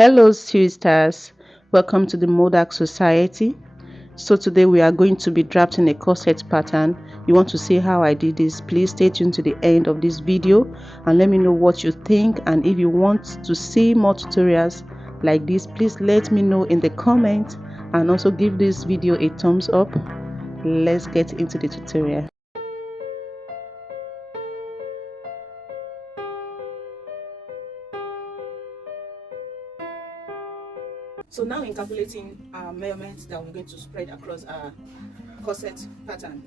Hello sisters, welcome to the Modak Society. So today we are going to be drafting a corset pattern. You want to see how I did this, please stay tuned to the end of this video and let me know what you think, and if you want to see more tutorials like this, please let me know in the comments and also give this video a thumbs up. Let's get into the tutorial. So now in calculating our measurements that we're going to spread across our corset pattern,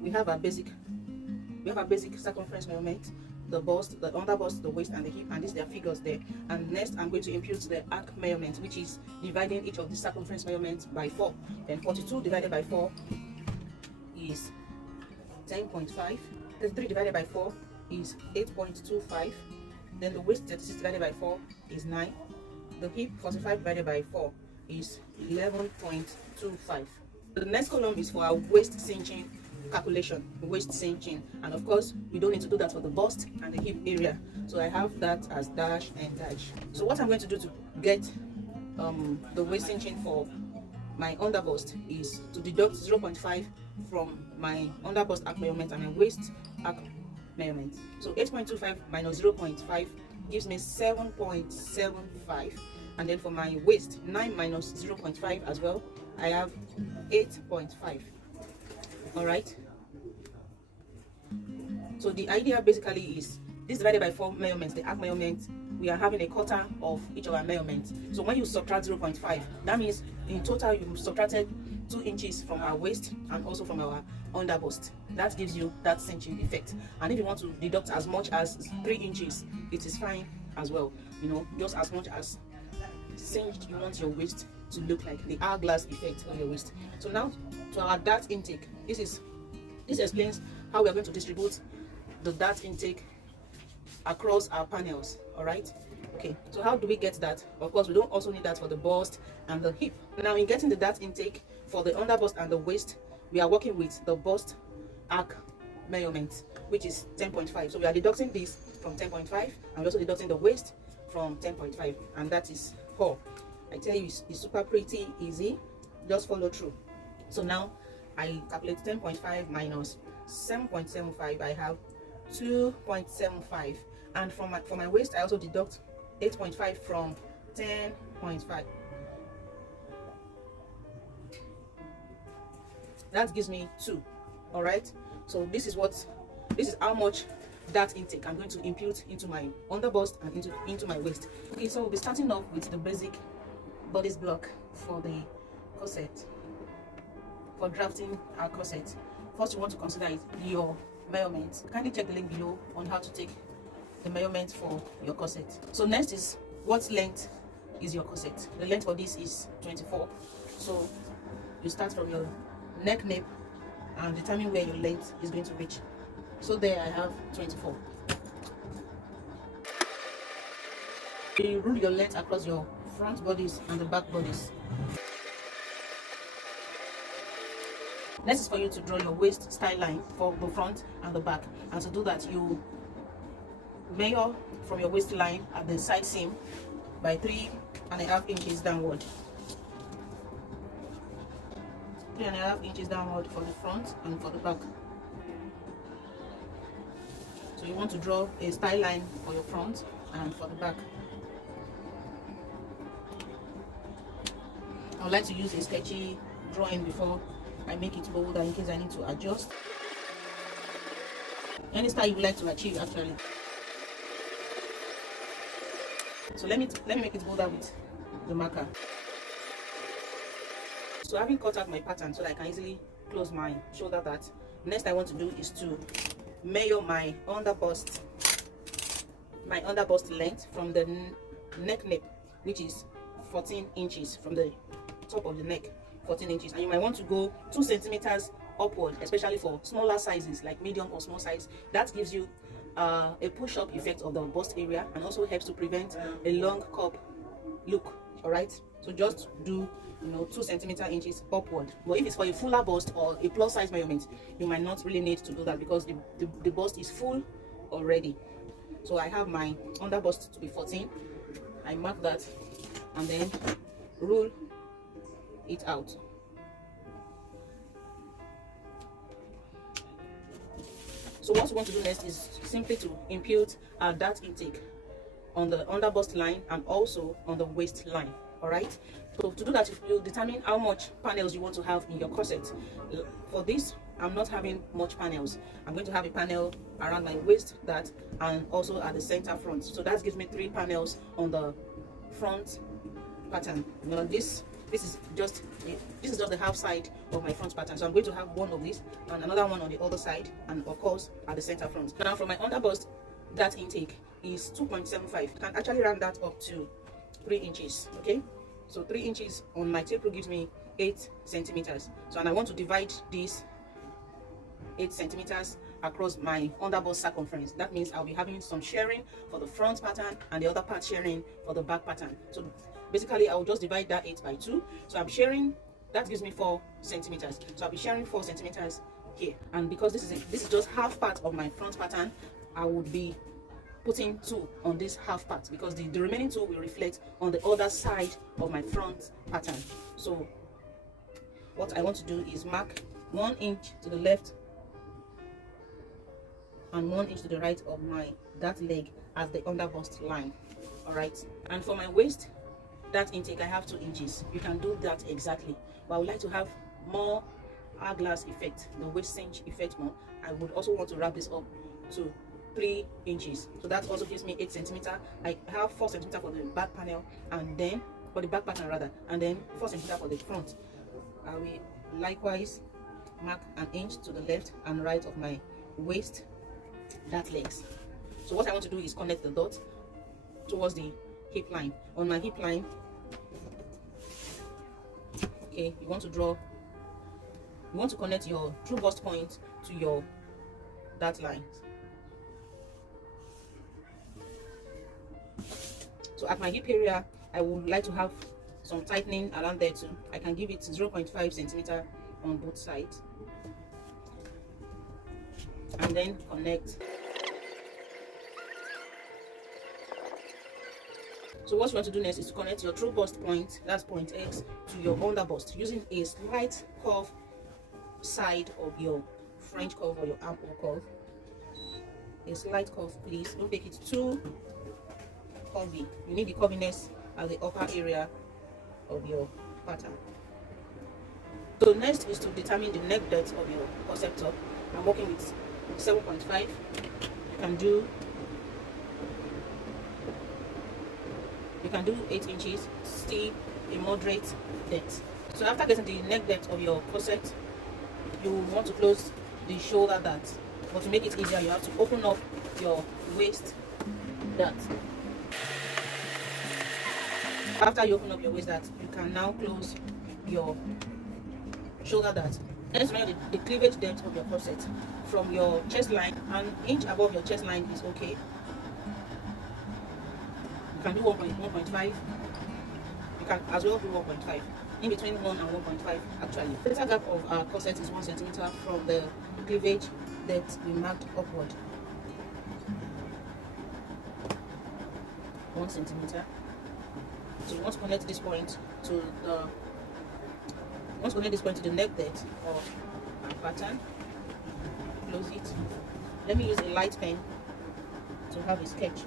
we have a basic circumference measurement, the bust, the under bust, the waist and the hip, and these are figures there. And next I'm going to impute the arc measurement, which is dividing each of the circumference measurements by 4. Then 42 divided by 4 is 10.5. 33 divided by 4 is 8.25. Then the waist 36 divided by 4 is 9. The hip 45 divided by 4 is 11.25. The next column is for our waist cinching calculation, waist cinching, and of course we don't need to do that for the bust and the hip area, so I have that as dash and dash. So what I'm going to do to get the waist cinching for my under bust is to deduct 0.5 from my under bust arc measurement and my waist arc measurement. So 8.25 minus 0.5 gives me 7.75, and then for my waist 9 minus 0.5 as well, I have 8.5. all right, so the idea basically is this divided by 4 measurements, the arc measurement, we are having a quarter of each of our measurements. So when you subtract 0.5, that means in total you subtracted 2 inches from our waist and also from our under bust. That gives you that cinching effect. And if you want to deduct as much as 3 inches, it is fine as well, you know, just as much as cinched you want your waist to look like, the hourglass effect on your waist. So now to our dart intake, this explains how we are going to distribute the dart intake across our panels. All right, okay, so how do we get that? Of course we don't also need that for the bust and the hip. Now in getting the dart intake for the under bust and the waist, we are working with the bust arc measurement, which is 10.5. so we are deducting this from 10.5 and we're also deducting the waist from 10.5, and that is 4. I tell you, it's super pretty easy, just follow through. So now I calculate 10.5 minus 7.75, I have 2.75, and for my waist I also deduct 8.5 from 10.5. that gives me 2. All right, so this is how much dart intake I'm going to impute into my under bust and into my waist. Okay, so we'll be starting off with the basic bodice block for the corset. For drafting our corset, first you want to consider is your measurements. Kindly check the link below on how to take the measurement for your corset. So next is, what length is your corset? The length for this is 24. So you start from your neck nape and determine where your length is going to reach. So there I have 24. You rule your length across your front bodies and the back bodies. Next is for you to draw your waist style line for the front and the back, and to do that you measure from your waistline at the side seam by 3.5 inches downward. 3.5 inches downward for the front and for the back. So you want to draw a style line for your front and for the back. I would like to use a sketchy drawing before I make it bolder in case I need to adjust. Any style you would like to achieve actually. So let me make it bolder with the marker. So having cut out my pattern so that I can easily close my shoulder dart, next I want to do is to measure my under bust length from the neck nape, which is 14 inches from the top of the neck, 14 inches, and you might want to go 2 centimeters upward, especially for smaller sizes like medium or small size. That gives you a push-up effect of the bust area and also helps to prevent a long cup look. All right, so just do 2 inches upward. But if it's for a fuller bust or a plus size measurement, you might not really need to do that because the bust is full already. So I have my under bust to be 14. I mark that and then roll it out. So what we want to do next is simply to impute our dart intake on the under bust line and also on the waist line. All right, so to do that, you determine how much panels you want to have in your corset. For this, I'm not having much panels. I'm going to have a panel around my waist, that, and also at the center front. So that gives me 3 panels on the front pattern. You know, this is just the half side of my front pattern. So I'm going to have one of these and another one on the other side, and of course at the center front. Now from my under bust, that intake is 2.75. I can actually round that up to 3 inches. Okay, so 3 inches on my tape rule gives me 8 centimeters. So, and I want to divide this 8 centimeters across my under bust circumference. That means I'll be having some sharing for the front pattern and the other part sharing for the back pattern. So basically I'll just divide that 8 by 2. So I'm sharing, that gives me 4 centimeters. So I'll be sharing 4 centimeters here. And because this is just half part of my front pattern, I would be putting 2 on this half part, because the remaining 2 will reflect on the other side of my front pattern. So what I want to do is mark 1 inch to the left and 1 inch to the right of my that leg as the under bust line. All right, and for my waist, that intake I have 2 inches. You can do that exactly, but I would like to have more hourglass effect, the waist cinch effect more. I would also want to wrap this up to 3 inches, so that also gives me 8 centimeters. I have 4 centimeters for the back panel, and then for the back pattern rather, and then 4 centimeters for the front. I will likewise mark 1 inch to the left and right of my waist that legs. So what I want to do is connect the dot towards the hip line. On my hip line, okay, you want to connect your true bust point to your dart line. So at my hip area, I would like to have some tightening around there too. I can give it 0.5 centimeter on both sides, and then connect. So what you want to do next is to connect your true bust point, that's point X, to your under bust using a slight curve side of your French curve or your armhole curve. A slight curve, please. Don't make it too curvy. You need the curviness at the upper area of your pattern. So next is to determine the neck depth of your corset top. I'm working with 7.5. You can do 8 inches, still a moderate depth. So after getting the neck depth of your corset, you want to close the shoulder dart. But to make it easier, you have to open up your waist dart. After you open up your waist dart, you can now close your shoulder dart. Let's measure the cleavage depth of your corset from your chest line. 1 inch above your chest line is okay. You can do 1.5. You can as well do 1.5. In between 1 and 1.5 actually. The center gap of our corset is 1 centimeter from the cleavage depth we marked upward. 1 centimeter. So you want to connect this point to the neck depth of our pattern. Close it. Let me use a light pen to have a sketch.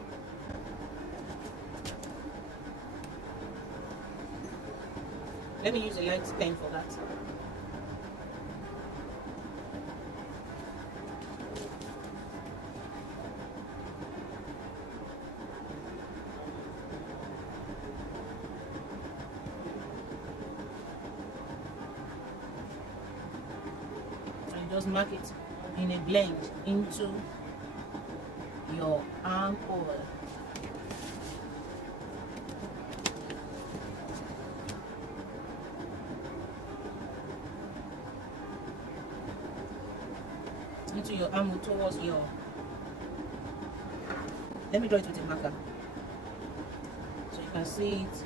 Let me use a light pen for that. Just mark it in a blend into your armhole. Into your armhole towards your. Let me draw it with a marker so you can see it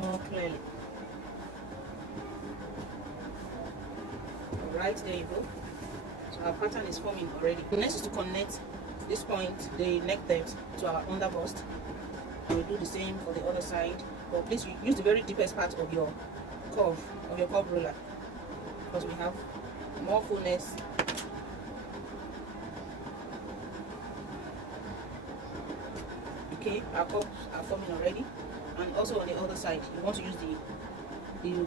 more clearly. Right, there you go. So our pattern is forming already. Next is to connect this point, the neck depth, to our under bust. And we'll do the same for the other side. But please use the very deepest part of your curve ruler, because we have more fullness. Okay, our curves are forming already. And also on the other side, you want to use the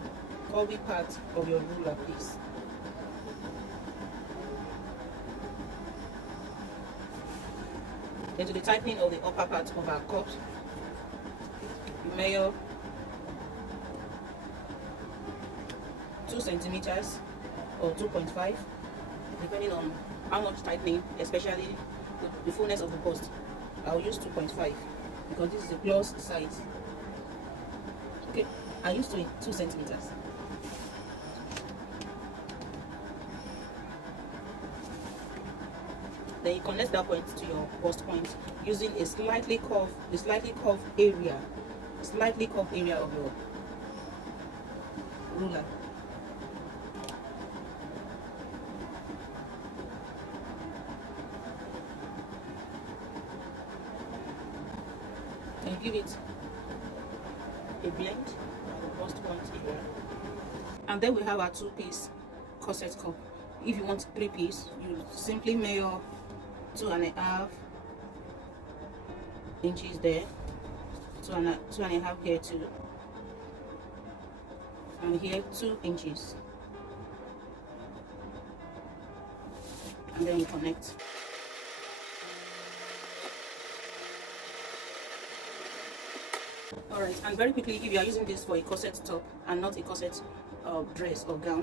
curvy part of your ruler, please. Then to the tightening of the upper part of our cups, you measure 2 centimeters or 2.5, depending on how much tightening, especially the fullness of the bust. I'll use 2.5 because this is a plus size. Okay, I use 2 centimeters. Then you connect that point to your bust point using a slightly curved area of your ruler. And give it a blend at the bust point area. And then we have our 2-piece corset cup. If you want 3-piece, you simply measure 2.5 inches there, 2.5 here too, and here 2 inches, and then you connect. Alright, and very quickly, if you are using this for a corset top and not a corset dress or gown,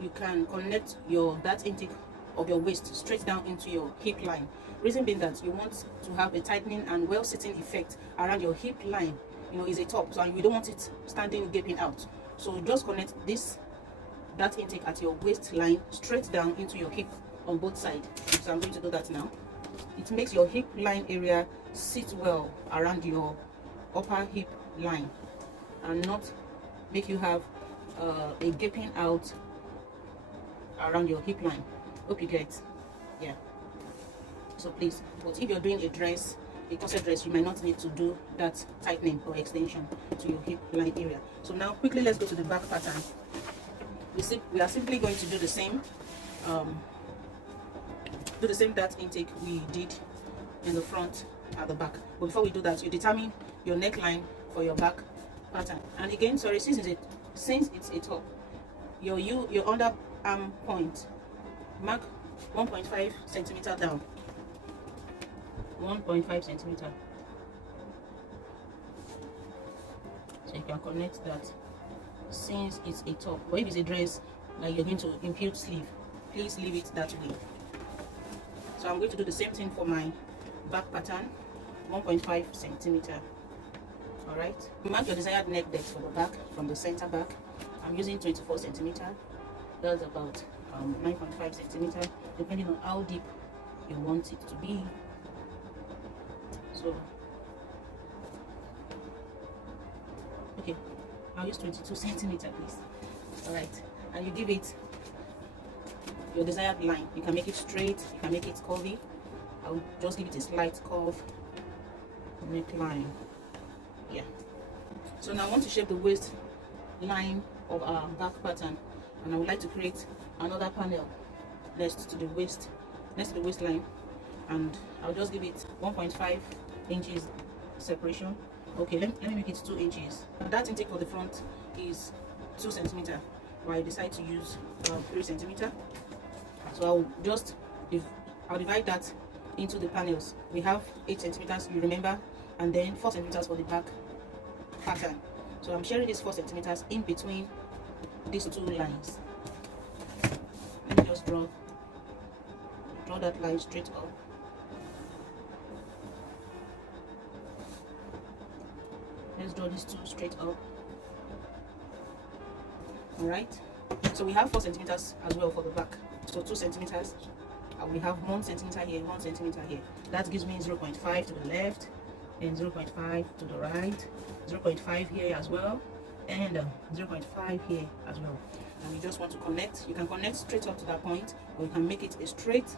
you can connect that intake of your waist straight down into your hip line. Reason being that you want to have a tightening and well sitting effect around your hip line. You know, is a top, so you don't want it standing gaping out. So just connect that intake at your waistline straight down into your hip on both sides. So I'm going to do that now. It makes your hip line area sit well around your upper hip line and not make you have a gaping out around your hip line. Hope you get. Yeah, so please, but if you're doing a corset dress, you might not need to do that tightening or extension to your hip line area. So now quickly let's go to the back pattern. We are simply going to do the same that intake we did in the front at the back. But before we do that, you determine your neckline for your back pattern. And again, sorry, since it's a top, your underarm point, mark 1.5 centimeter down. 1.5 centimeter. So you can connect that since it's a top. But if it's a dress, like you're going to impute sleeve, please leave it that way. So I'm going to do the same thing for my back pattern, 1.5 centimeter. All right, mark your desired neck depth for the back from the center back. I'm using 24 centimeter. That's about 9.5 centimeter, depending on how deep you want it to be. So okay, I'll use 22 centimeter, please. All right, and you give it your desired line. You can make it straight, you can make it curvy. I'll just give it a slight curve neckline. Yeah, so now I want to shape the waist line of our back pattern, and I would like to create another panel next to the waistline, and I'll just give it 1.5 inches separation. Okay, let me make it 2 inches. That intake for the front is 2 centimeter, but I decide to use 3 centimeter. So I'll divide that into the panels. We have 8 centimeters, you remember, and then 4 centimeters for the back pattern. So I'm sharing these 4 centimeters in between these two lines. Let me just draw that line straight up. Let's draw these two straight up. All right, so we have 4 centimeters as well for the back, so 2 centimeters, and we have 1 centimeter here, 1 centimeter here. That gives me 0.5 to the left and 0.5 to the right, 0.5 here as well, and 0.5 here as well. And you just want to connect. You can connect straight up to that point, or you can make it straight.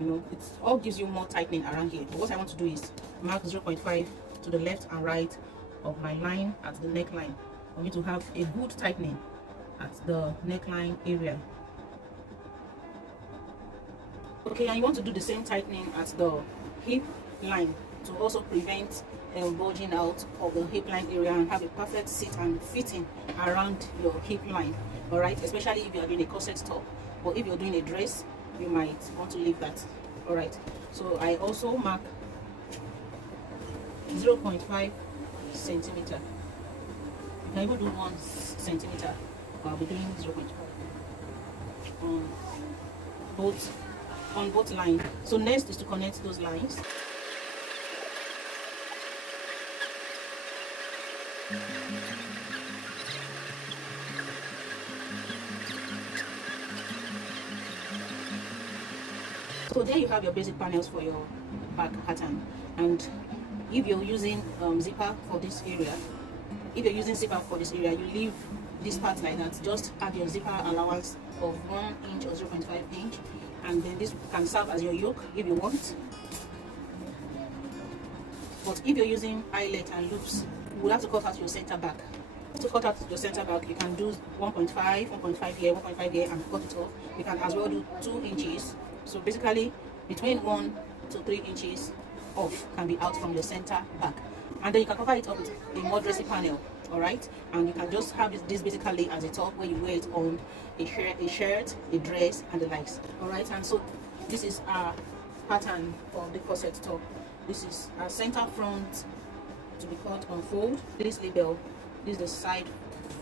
You know, it all gives you more tightening around here. But what I want to do is mark 0.5 to the left and right of my line at the neckline for me to have a good tightening at the neckline area. Okay, and you want to do the same tightening at the hip line to also prevent bulging out of the hip line area and have a perfect sit and fitting around your hip line. All right, especially if you are doing a corset top, but if you're doing a dress, you might want to leave that. All right, so I also mark 0.5 centimeter. You can even do 1 centimeter. I'll be doing 0.5 on both lines. So next is to connect those lines. So there you have your basic panels for your back pattern. And if you're using zipper for this area, you leave this part like that. Just add your zipper allowance of 1 inch or 0.5 inch, and then this can serve as your yoke if you want. But if you're using eyelet and loops, you will have to cut out your center back. To cut out your center back, you can do 1.5 here, 1.5 here, and cut it off. You can as well do 2 inches. So basically, between 1 to 3 inches off can be out from your center back, and then you can cover it up with a more dressy panel. All right, and you can just have this basically as a top where you wear it on a shirt, a dress, and the likes. All right, and so this is our pattern for the corset top. This is our center front to be cut on fold. This label, this is the side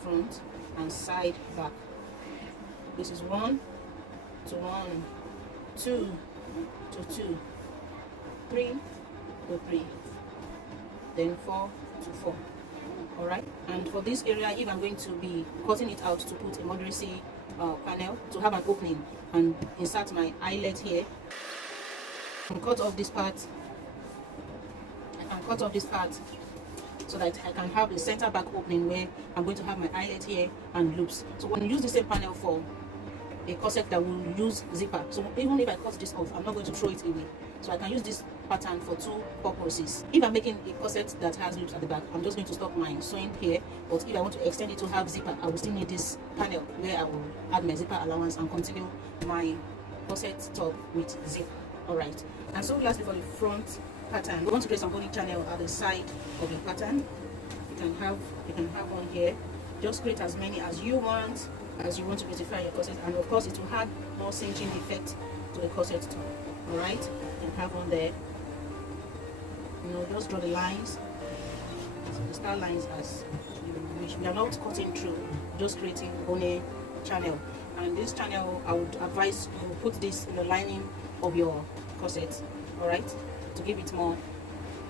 front and side back. This is 1 to 1, 2 to 2, 3 to 3, then 4 to 4. All right, and for this area, if I'm going to be cutting it out to put a moderacy panel to have an opening and insert my eyelet here, I can cut off this part. So that I can have the center back opening where I'm going to have my eyelet here and loops. So when you use the same panel for a corset that will use zipper, so even if I cut this off, I'm not going to throw it away. So I can use this pattern for 2 purposes. If I'm making a corset that has loops at the back, I'm just going to stop my sewing here. But if I want to extend it to have zipper, I will still need this panel where I will add my zipper allowance and continue my corset top with zip. All right, and so lastly, for the front pattern, we want to create some body channel at the side of the pattern. You can have one here. Just create as many as you want to beautify your corset, and of course it will add more cinching effect to the corset top. All right, you can have one there. You know, just draw the lines, the star lines as you wish. We are not cutting through, just creating only channel. And this channel, I would advise you put this in the lining of your corset. All right, to give it more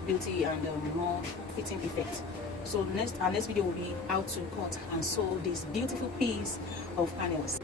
beauty and more fitting effect. So our next video will be how to cut and sew this beautiful piece of panels.